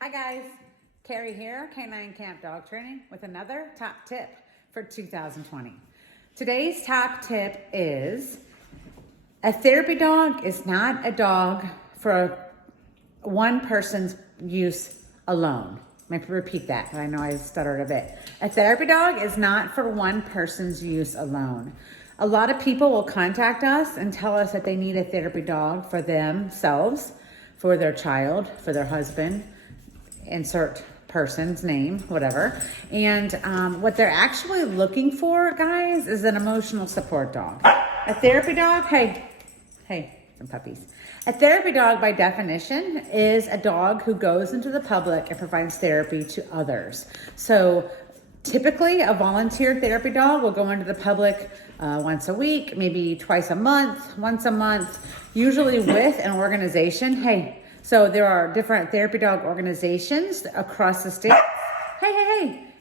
Hi guys, Carrie here, Canine Camp Dog Training with another top tip for 2020. Today's top tip is a therapy dog is not a dog for one person's use alone. Let me repeat that, I know I stuttered a bit. A therapy dog is not for one person's use alone. A lot of people will contact us and tell us that they need a therapy dog for themselves, for their child, for their husband, insert person's name, whatever. And what they're actually looking for, guys, is an emotional support dog. A therapy dog, hey, some puppies. A therapy dog, by definition, is a dog who goes into the public and provides therapy to others. So typically, a volunteer therapy dog will go into the public once a week, maybe twice a month, once a month, usually with an organization. So there are different therapy dog organizations across the state,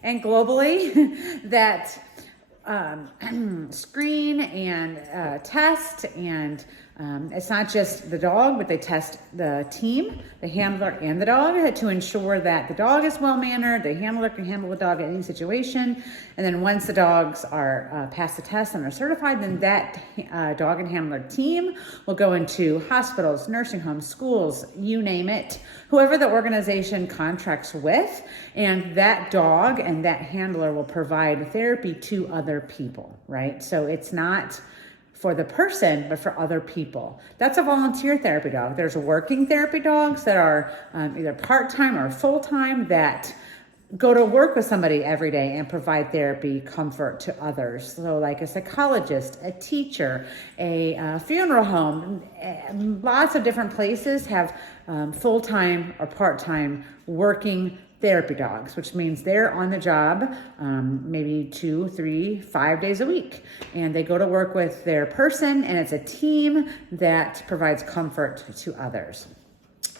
and globally that screen and test, and it's not just the dog, but they test the team, the handler and the dog, to ensure that the dog is well-mannered, the handler can handle the dog in any situation, and then once the dogs are pass the test and are certified, then that dog and handler team will go into hospitals, nursing homes, schools, you name it, whoever the organization contracts with, and that dog and that handler will provide therapy to other people, right? So it's not for the person, but for other people. That's a volunteer therapy dog. There's working therapy dogs that are either part-time or full-time that go to work with somebody every day and provide therapy, comfort to others. So like a psychologist, a teacher, a funeral home, lots of different places have full-time or part-time working therapy dogs, which means they're on the job maybe 2, 3, 5 days a week. And they go to work with their person, and it's a team that provides comfort to others.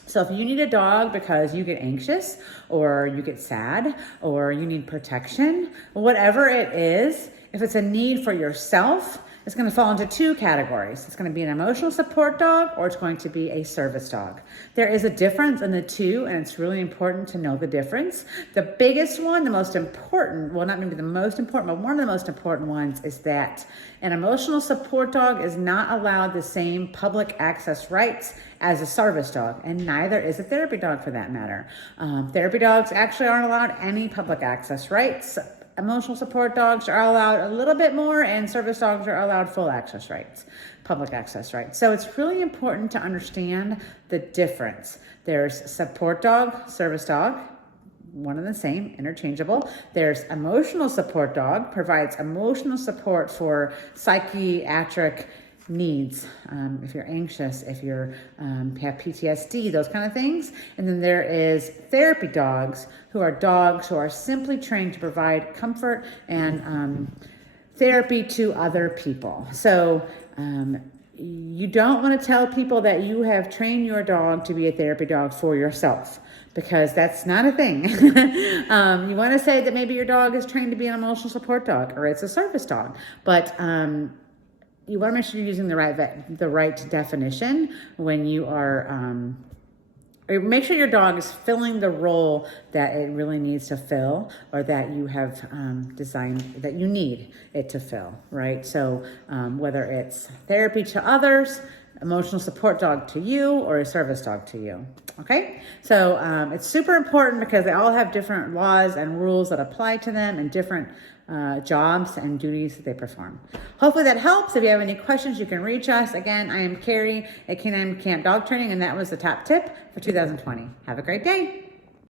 So if you need a dog because you get anxious or you get sad or you need protection, whatever it is, if it's a need for yourself, it's going to fall into 2 categories. It's going to be an emotional support dog, or it's going to be a service dog. There is a difference in the 2, and it's really important to know the difference. The biggest one, the most important, well, not maybe the most important, but one of the most important ones is that an emotional support dog is not allowed the same public access rights as a service dog, and neither is a therapy dog for that matter. Therapy dogs actually aren't allowed any public access rights. Emotional support dogs are allowed a little bit more, and service dogs are allowed full access rights, public access rights. So it's really important to understand the difference. There's support dog, service dog, one and the same, interchangeable. There's emotional support dog, provides emotional support for psychiatric needs, if you're anxious, if you're have PTSD, those kind of things. And then there is therapy dogs, who are simply trained to provide comfort and therapy to other people. So you don't want to tell people that you have trained your dog to be a therapy dog for yourself, because that's not a thing. You want to say that maybe your dog is trained to be an emotional support dog, or it's a service dog, but you want to make sure you're using the right definition when you are, or make sure your dog is filling the role that it really needs to fill, or that you have designed that you need it to fill, right? So whether it's therapy to others, emotional support dog to you, or a service dog to you, okay? So it's super important because they all have different laws and rules that apply to them, and different jobs and duties that they perform. Hopefully that helps. If you have any questions, you can reach us. Again, I am Carrie at Canine Camp Dog Training, and that was the top tip for 2020. Have a great day.